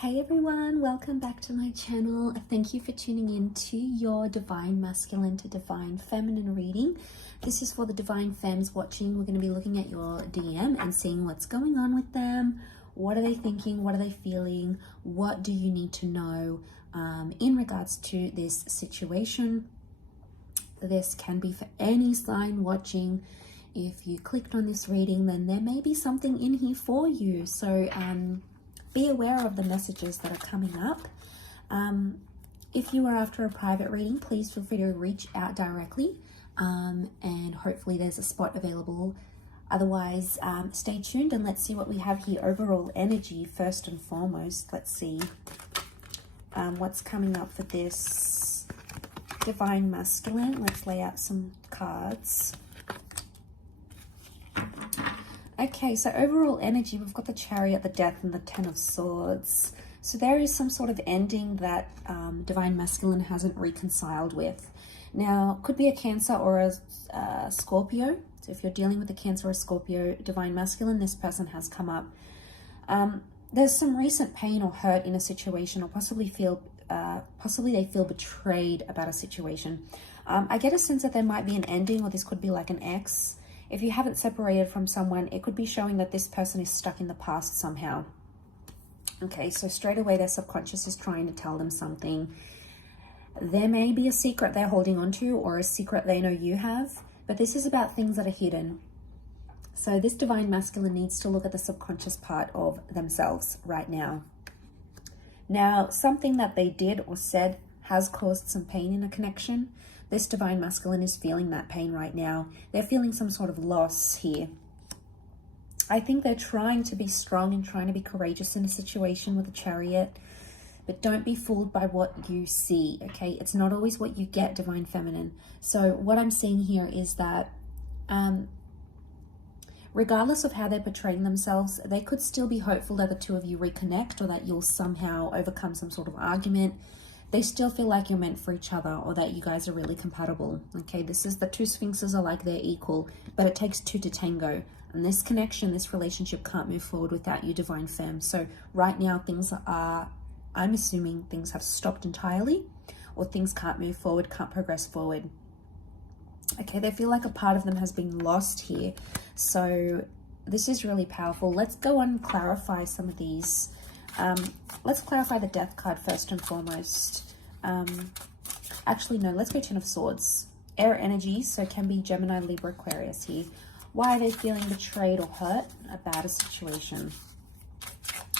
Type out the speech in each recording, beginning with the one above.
Hey everyone, welcome back to my channel. Thank you for tuning in to your Divine Masculine to Divine Feminine reading. This is for the Divine Femmes watching. We're going to be looking at your DM and seeing what's going on with them. What are they thinking? What are they feeling? What do you need to know in regards to this situation? This can be for any sign watching. If you clicked on this reading, then there may be something in here for you. So be aware of the messages that are coming up. If you are after a private reading, please feel free to reach out directly, and hopefully there's a spot available. Otherwise, stay tuned and let's see what we have here. Overall energy, first and foremost. Let's see what's coming up for this Divine Masculine. Let's lay out some cards. Okay, so overall energy, we've got the Chariot, the Death, and the Ten of Swords. So there is some sort of ending that Divine Masculine hasn't reconciled with. Now, could be a Cancer or a Scorpio. So if you're dealing with a Cancer or a Scorpio Divine Masculine, this person has come up. There's some recent pain or hurt in a situation, or possibly they feel betrayed about a situation. I get a sense that there might be an ending, or this could be like an ex. If you haven't separated from someone, it could be showing that this person is stuck in the past somehow. Okay, so straight away their subconscious is trying to tell them something. There may be a secret they're holding on to, or a secret they know you have, but this is about things that are hidden. So this Divine Masculine needs to look at the subconscious part of themselves right now. Now, something that they did or said has caused some pain in a connection. This Divine Masculine is feeling that pain right now. They're feeling some sort of loss here. I think they're trying to be strong and trying to be courageous in a situation with a Chariot, but don't be fooled by what you see, okay? It's not always what you get, Divine Feminine. So what I'm seeing here is that regardless of how they're portraying themselves, they could still be hopeful that the two of you reconnect, or that you'll somehow overcome some sort of argument. They still feel like you're meant for each other, or that you guys are really compatible. Okay, this is the two Sphinxes are like they're equal, but it takes two to tango. And this connection, this relationship can't move forward without you, Divine Femme. So right now things are, I'm assuming things have stopped entirely, or things can't move forward, can't progress forward. Okay, they feel like a part of them has been lost here. So this is really powerful. Let's go on and clarify some of these. Let's clarify the Death card first and foremost. Actually, no, let's go Ten of Swords. Air energy, so can be Gemini, Libra, Aquarius here. Why are they feeling betrayed or hurt about a situation?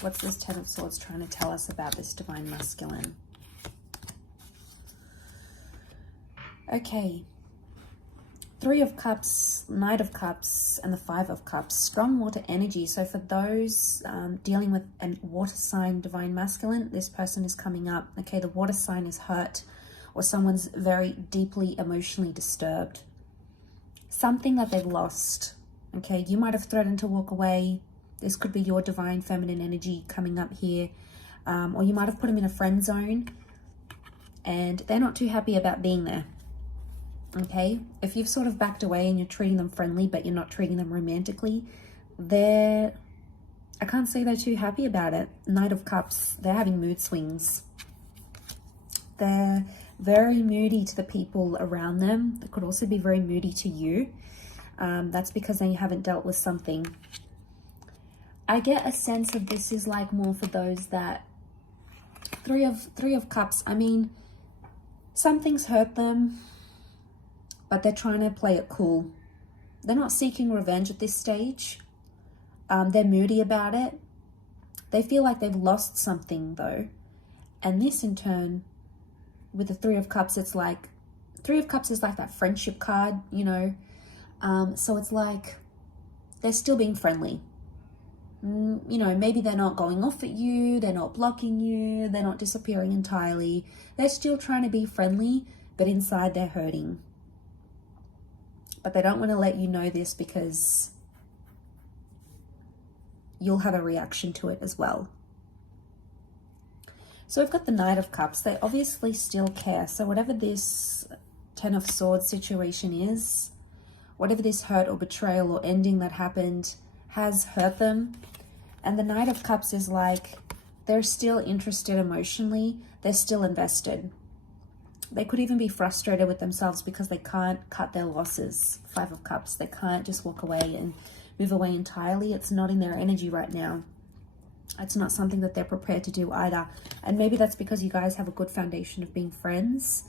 What's this Ten of Swords trying to tell us about this Divine Masculine? Okay. Three of Cups, Knight of Cups, and the Five of Cups. Strong water energy. So for those dealing with a water sign Divine Masculine, this person is coming up. Okay, the water sign is hurt, or someone's very deeply emotionally disturbed. Something that they've lost. Okay, you might have threatened to walk away. This could be your Divine Feminine energy coming up here. Or you might have put them in a friend zone, and they're not too happy about being there. Okay, if you've sort of backed away and you're treating them friendly, but you're not treating them romantically, I can't say they're too happy about it. Knight of Cups, they're having mood swings. They're very moody to the people around them. They could also be very moody to you. That's because they haven't dealt with something. I get a sense of this is like more for those that Three of Cups. I mean, something's hurt them, but they're trying to play it cool. They're not seeking revenge at this stage. They're moody about it. They feel like they've lost something though. And this in turn, with the Three of Cups, it's like, Three of Cups is like that friendship card, you know. So it's like, they're still being friendly. You know, maybe they're not going off at you, they're not blocking you, they're not disappearing entirely. They're still trying to be friendly, but inside they're hurting. But they don't want to let you know this because you'll have a reaction to it as well. So we've got the Knight of Cups. They obviously still care. So whatever this Ten of Swords situation is, whatever this hurt or betrayal or ending that happened has hurt them. And the Knight of Cups is like, They're still interested emotionally. They're still invested. They could even be frustrated with themselves because they can't cut their losses. Five of Cups. They can't just walk away and move away entirely. It's not in their energy right now. It's not something that they're prepared to do either. And maybe that's because you guys have a good foundation of being friends.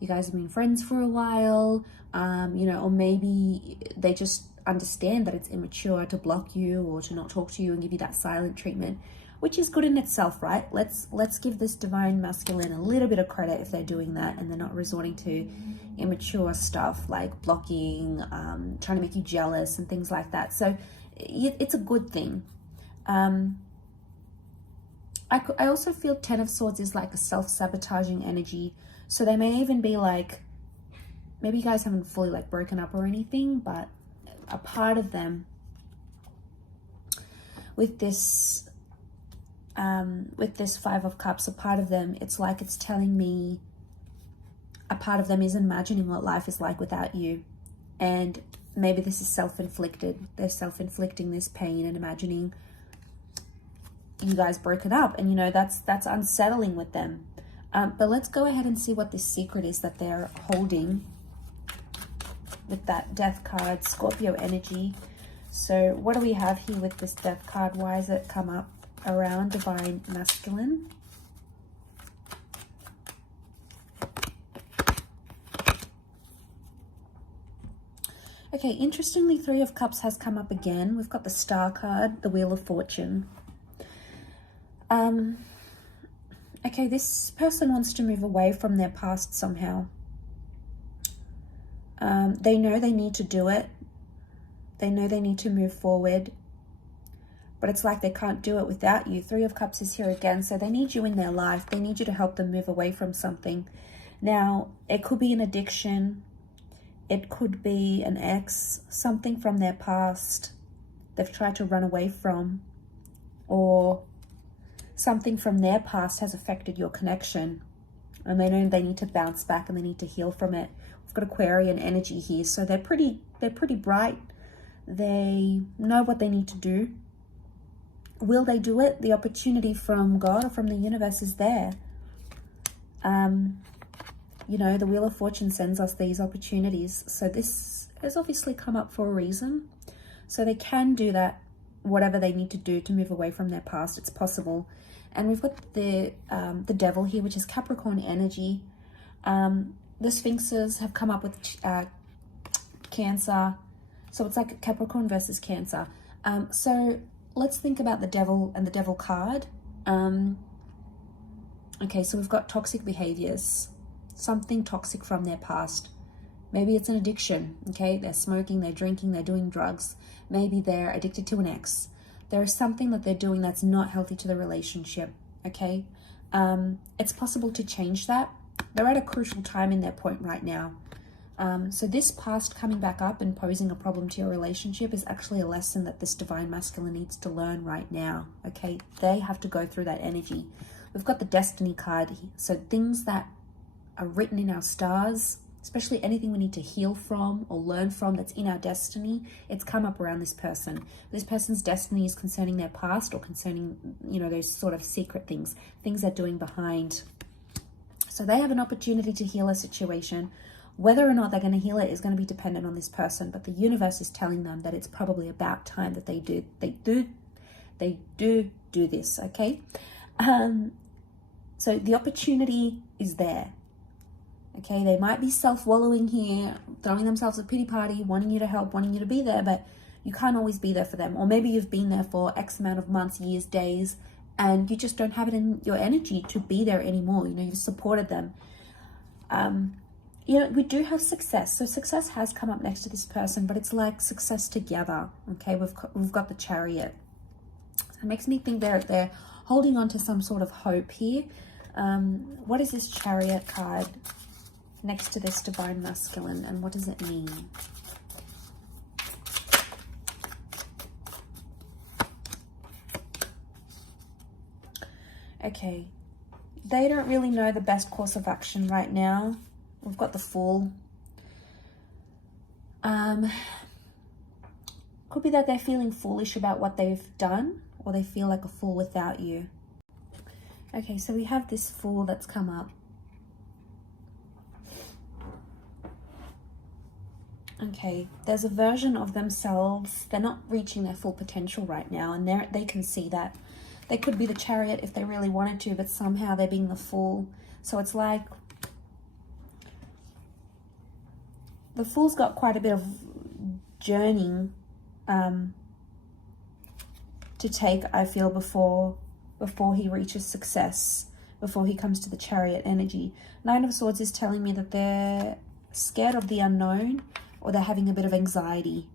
You guys have been friends for a while, you know, or maybe they just understand that it's immature to block you or to not talk to you and give you that silent treatment, which is good in itself, right? Let's give this divine masculine a little bit of credit if they're doing that and they're not resorting to immature stuff like blocking, trying to make you jealous and things like that. So it's a good thing. I also feel Ten of Swords is like a self-sabotaging energy. So they may even be like, maybe you guys haven't fully like broken up or anything, but a part of them with this Five of Cups, a part of them, it's like it's telling me a part of them is imagining what life is like without you. And maybe this is self-inflicted. They're self-inflicting this pain and imagining you guys broken up, and you know that's unsettling with them. But let's go ahead and see what this secret is that they're holding with that Death card, Scorpio energy. So what do we have here with this Death card? Why has it come up around divine masculine? Okay, interestingly, Three of Cups has come up again. We've got the Star card, the Wheel of Fortune. Okay, this person wants to move away from their past somehow. They know they need to do it. They know they need to move forward. But it's like they can't do it without you. Three of Cups is here again, so they need you in their life. They need you to help them move away from something. Now, it could be an addiction. It could be an ex, something from their past they've tried to run away from, or something from their past has affected your connection and they know they need to bounce back and they need to heal from it. We've got Aquarian energy here, so they're pretty bright. They know what they need to do. Will they do it? The opportunity from God or from the universe is there. You know, the Wheel of Fortune sends us these opportunities, so this has obviously come up for a reason. So they can do that, whatever they need to do to move away from their past. It's possible. And we've got the Devil here, which is Capricorn energy. The Sphinxes have come up with Cancer. So it's like Capricorn versus Cancer. So let's think about the Devil and the Devil card. Okay, so we've got toxic behaviors. Something toxic from their past. Maybe it's an addiction, okay? They're smoking, they're drinking, they're doing drugs. Maybe they're addicted to an ex. There is something that they're doing that's not healthy to the relationship, okay? It's possible to change that. They're at a crucial time in their point right now. So this past coming back up and posing a problem to your relationship is actually a lesson that this divine masculine needs to learn right now, okay? They have to go through that energy. We've got the Destiny card here. So things that are written in our stars, especially anything we need to heal from or learn from that's in our destiny, it's come up around this person. This person's destiny is concerning their past or concerning, you know, those sort of secret things they're doing behind. So they have an opportunity to heal a situation. Whether or not they're going to heal it is going to be dependent on this person, but the universe is telling them that it's probably about time that they do this, okay? So the opportunity is there. Okay, they might be self-wallowing here, throwing themselves a pity party, wanting you to help, wanting you to be there, but you can't always be there for them. Or maybe you've been there for X amount of months, years, days, and you just don't have it in your energy to be there anymore. You know, you've supported them. You know, we do have success. So success has come up next to this person, but it's like success together. Okay, we've got the Chariot. It makes me think they're holding on to some sort of hope here. What is this Chariot card next to this divine masculine, and what does it mean? Okay, they don't really know the best course of action right now. We've got the Fool. Could be that they're feeling foolish about what they've done, or they feel like a fool without you. Okay, so we have this Fool that's come up. Okay, there's a version of themselves. They're not reaching their full potential right now, and they can see that. They could be the Chariot if they really wanted to, but somehow they're being the Fool. So it's like the Fool's got quite a bit of journeying to take, I feel, before he reaches success, before he comes to the Chariot energy. Nine of Swords is telling me that they're scared of the unknown, or they're having a bit of anxiety.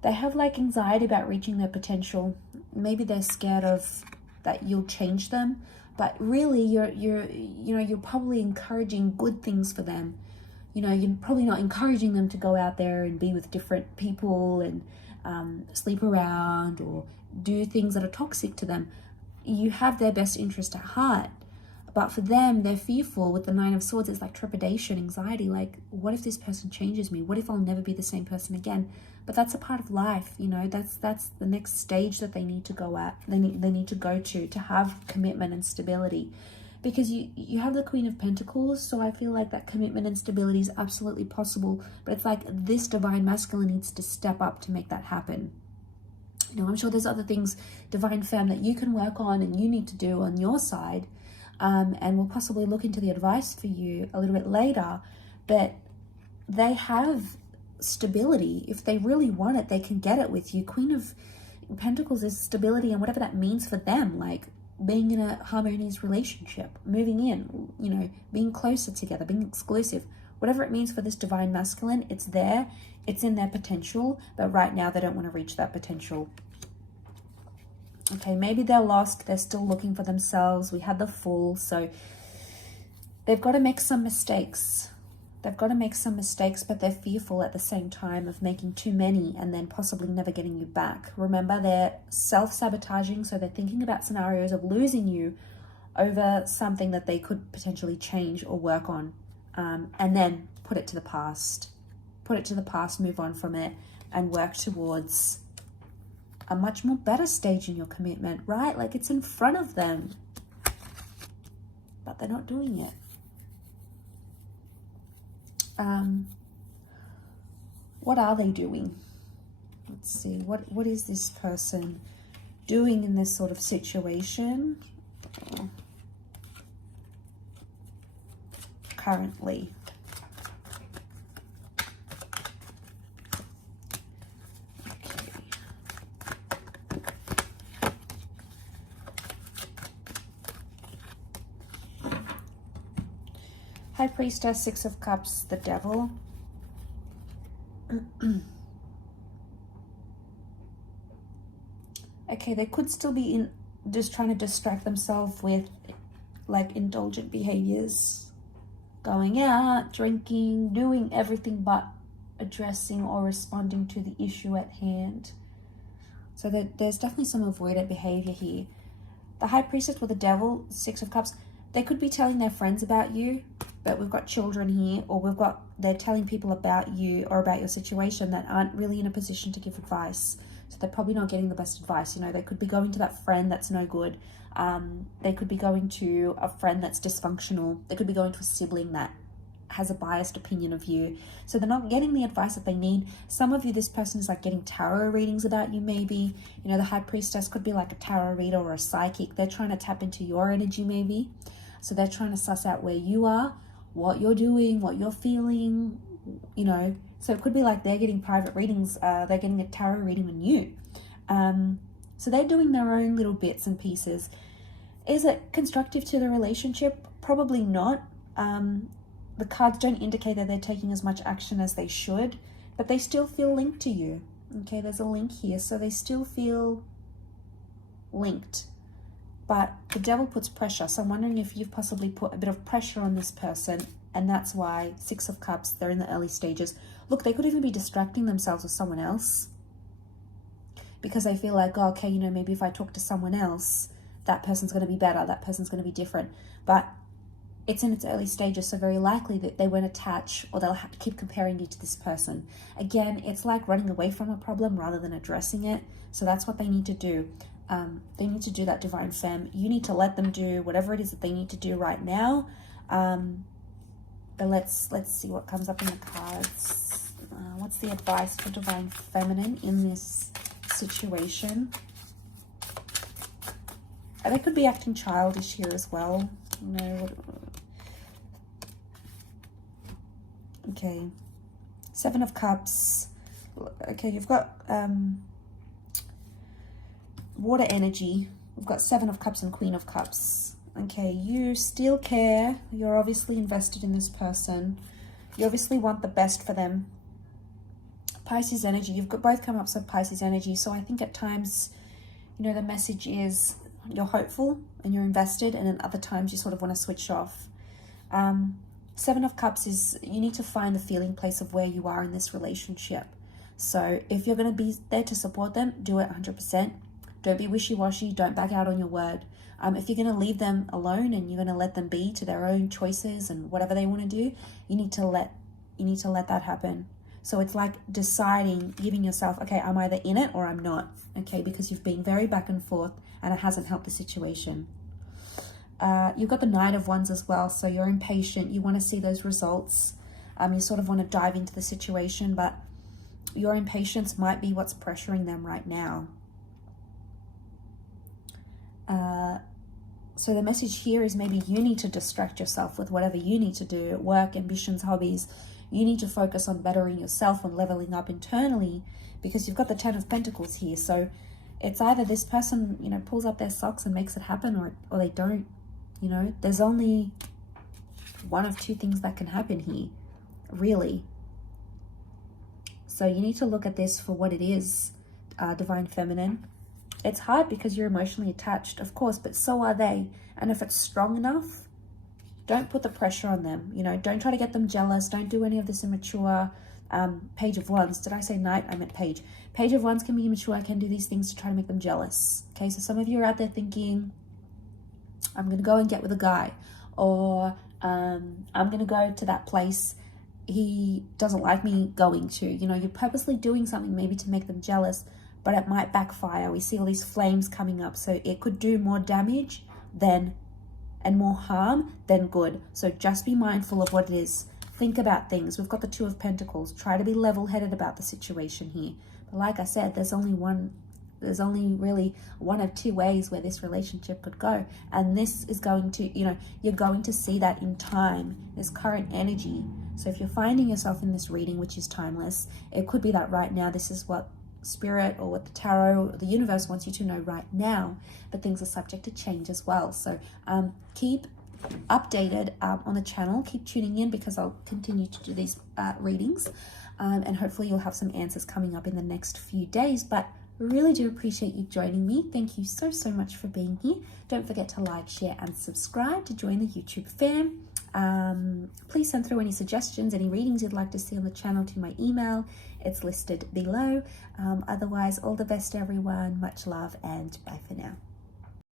They have like anxiety about reaching their potential. Maybe they're scared of that you'll change them, but really you're probably encouraging good things for them. You know, you're probably not encouraging them to go out there and be with different people and sleep around or do things that are toxic to them. You have their best interest at heart. But for them, they're fearful. With the Nine of Swords, it's like trepidation, anxiety. Like, what if this person changes me? What if I'll never be the same person again? But that's a part of life, you know. That's the next stage that they need to go at. They need to go to have commitment and stability. Because you have the Queen of Pentacles, so I feel like that commitment and stability is absolutely possible. But it's like this Divine Masculine needs to step up to make that happen. You know, I'm sure there's other things, Divine Femme, that you can work on and you need to do on your side. And we'll possibly look into the advice for you a little bit later, but they have stability. If they really want it, they can get it with you. Queen of Pentacles is stability, and whatever that means for them, like being in a harmonious relationship, moving in, you know, being closer together, being exclusive, whatever it means for this Divine Masculine, it's there, it's in their potential, but right now they don't want to reach that potential. Okay, maybe they're lost. They're still looking for themselves. We had the Fool. So they've got to make some mistakes. They've got to make some mistakes, but they're fearful at the same time of making too many and then possibly never getting you back. Remember, they're self-sabotaging. So they're thinking about scenarios of losing you over something that they could potentially change or work on. And then put it to the past. Put it to the past, move on from it, and work towards a much more better stage in your commitment, right? Like it's in front of them, but they're not doing it. What are they doing? Let's see, what is this person doing in this sort of situation currently? High Priestess, Six of Cups, the Devil. Okay, they could still be just trying to distract themselves with like indulgent behaviors. Going out, drinking, doing everything but addressing or responding to the issue at hand. So there's definitely some avoidant behavior here. The High Priestess with the Devil, Six of Cups, they could be telling their friends about you, but we've got children here, or they're telling people about you or about your situation that aren't really in a position to give advice. So they're probably not getting the best advice. You know, they could be going to that friend that's no good. They could be going to a friend that's dysfunctional. They could be going to a sibling that has a biased opinion of you. So they're not getting the advice that they need. Some of you, this person is like getting tarot readings about you maybe. You know, the High Priestess could be like a tarot reader or a psychic. They're trying to tap into your energy maybe. So they're trying to suss out where you are, what you're doing, what you're feeling, you know. So it could be like they're getting private readings, they're getting a tarot reading on you. So they're doing their own little bits and pieces. Is it constructive to the relationship? Probably not. The cards don't indicate that they're taking as much action as they should, but they still feel linked to you. Okay, there's a link here, so they still feel linked. But the Devil puts pressure, so I'm wondering if you've possibly put a bit of pressure on this person, and that's why Six of Cups, they're in the early stages. Look, they could even be distracting themselves with someone else because they feel like, oh, okay, you know, maybe if I talk to someone else, that person's going to be better, that person's going to be different. But it's in its early stages, so very likely that they won't attach, or they'll have to keep comparing you to this person. Again, it's like running away from a problem rather than addressing it. So that's what they need to do. They need to do that, Divine Femme. You need to let them do whatever it is that they need to do right now. But let's see what comes up in the cards. What's the advice for Divine Feminine in this situation? They could be acting childish here as well. No. Okay. Seven of Cups. Okay, you've got water energy. We've got Seven of Cups and Queen of Cups. Okay, you still care. You're obviously invested in this person. You obviously want the best for them. Pisces energy. You've got both come up so Pisces energy. So I think at times, you know, the message is you're hopeful and you're invested, and at other times you sort of want to switch off. Seven of Cups is you need to find the feeling place of where you are in this relationship. So if you're going to be there to support them, do it 100%. Don't be wishy-washy. Don't back out on your word. If you're going to leave them alone and you're going to let them be to their own choices and whatever they want to do, you need to let that happen. So it's like deciding, giving yourself, okay, I'm either in it or I'm not. Okay, because you've been very back and forth and it hasn't helped the situation. You've got the Knight of Wands as well, so you're impatient. You want to see those results. You sort of want to dive into the situation, but your impatience might be what's pressuring them right now. So the message here is maybe you need to distract yourself with whatever you need to do, work, ambitions, hobbies. You need to focus on bettering yourself and leveling up internally, because you've got the Ten of Pentacles here. So it's either this person, you know, pulls up their socks and makes it happen, or they don't. You know, there's only one of two things that can happen here, really. So you need to look at this for what it is, Divine Feminine. It's hard because you're emotionally attached, of course, but so are they. And if it's strong enough, don't put the pressure on them. You know, don't try to get them jealous. Don't do any of this immature. Page of Wands. Did I say Knight? I meant Page. Page of Wands can be immature. Can do these things to try to make them jealous. Okay, so some of you are out there thinking, I'm going to go and get with a guy, or I'm going to go to that place he doesn't like me going to. You know, you're purposely doing something maybe to make them jealous, but it might backfire. We see all these flames coming up, so it could do more damage and more harm than good. So just be mindful of what it is. Think about things. We've got the Two of Pentacles. Try to be level-headed about the situation here. But like I said, there's only really one of two ways where this relationship could go. And this is going to, you know, you're going to see that in time, this current energy. So if you're finding yourself in this reading, which is timeless, it could be that right now this is what Spirit or what the tarot or the universe wants you to know right now, but things are subject to change as well. So keep updated on the channel. Keep tuning in, because I'll continue to do these readings, and hopefully you'll have some answers coming up in the next few days. But really do appreciate you joining me. Thank you so much for being here. Don't forget to like, share and subscribe to join the YouTube fam. Please send through any suggestions, any readings you'd like to see on the channel to my email. It's listed below. Otherwise, all the best everyone. Much love and bye for now.